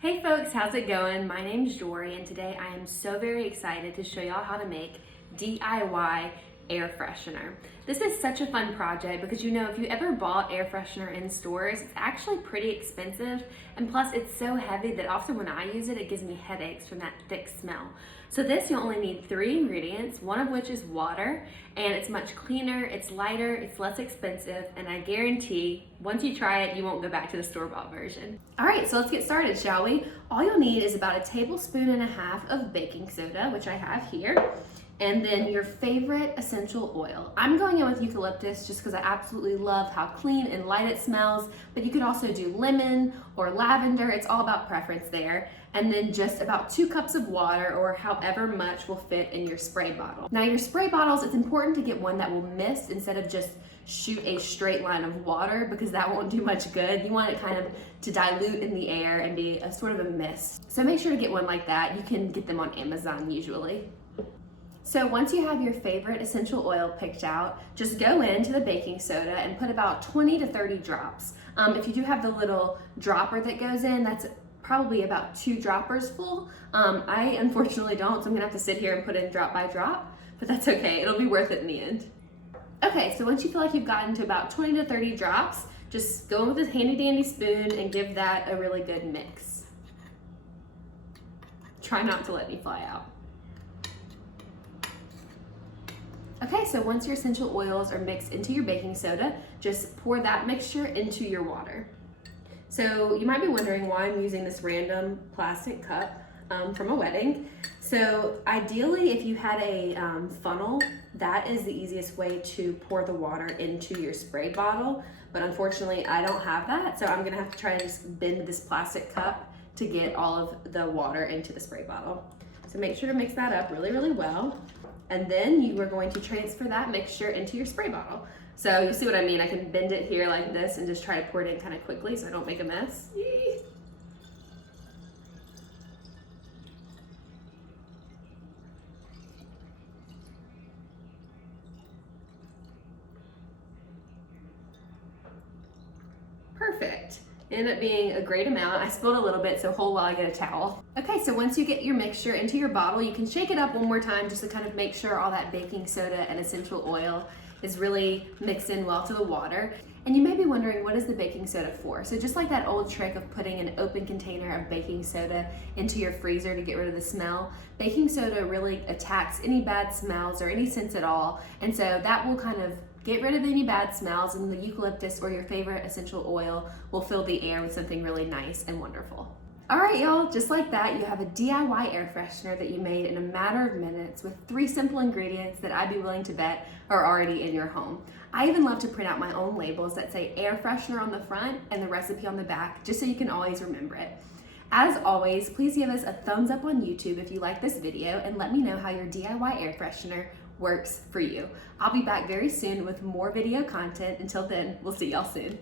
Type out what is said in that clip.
Hey folks, how's it going? My name's Jorie and today I am so very excited to show y'all how to make DIY air freshener. This is such a fun project because if you ever bought air freshener in stores, it's actually pretty expensive, and plus it's so heavy that often when I use it, it gives me headaches from that thick smell. So this, you'll only need 3 ingredients, one of which is water, and it's much cleaner, it's lighter, it's less expensive, and I guarantee once you try it, you won't go back to the store-bought version. All right, so let's get started, shall we? All you'll need is about 1.5 tablespoons of baking soda, which I have here, and then your favorite essential oil. I'm going in with eucalyptus just because I absolutely love how clean and light it smells, but you could also do lemon or lavender. It's all about preference there. And then just about 2 cups of water, or however much will fit in your spray bottle. Now your spray bottles, it's important to get one that will mist instead of just shoot a straight line of water, because that won't do much good. You want it kind of to dilute in the air and be a sort of a mist. So make sure to get one like that. You can get them on Amazon usually. So once you have your favorite essential oil picked out, just go into the baking soda and put about 20 to 30 drops. If you do have the little dropper that goes in, that's probably about 2 droppers full. I unfortunately don't, so I'm gonna have to sit here and put in drop by drop, but that's okay, it'll be worth it in the end. Okay, so once you feel like you've gotten to about 20 to 30 drops, just go in with a handy dandy spoon and give that a really good mix. Try not to let any fly out. Okay, so once your essential oils are mixed into your baking soda, just pour that mixture into your water. So you might be wondering why I'm using this random plastic cup from a wedding. So ideally, if you had a funnel, that is the easiest way to pour the water into your spray bottle. But unfortunately, I don't have that, so I'm gonna have to try and just bend this plastic cup to get all of the water into the spray bottle. So make sure to mix that up really, really well. And then you are going to transfer that mixture into your spray bottle. So you see what I mean? I can bend it here like this and just try to pour it in kind of quickly so I don't make a mess. Yee. Perfect. Ended up being a great amount. I spilled a little bit, so hold while I get a towel. Okay, so once you get your mixture into your bottle, you can shake it up one more time just to kind of make sure all that baking soda and essential oil is really mixed in well to the water. And you may be wondering, what is the baking soda for? So just like that old trick of putting an open container of baking soda into your freezer to get rid of the smell, baking soda really attacks any bad smells or any scents at all. And so that will kind of get rid of any bad smells, and the eucalyptus or your favorite essential oil will fill the air with something really nice and wonderful. All right, y'all, just like that, you have a DIY air freshener that you made in a matter of minutes with 3 simple ingredients that I'd be willing to bet are already in your home. I even love to print out my own labels that say air freshener on the front and the recipe on the back, just so you can always remember it. As always, please give us a thumbs up on YouTube if you like this video, and let me know how your DIY air freshener works for you. I'll be back very soon with more video content. Until then, we'll see y'all soon.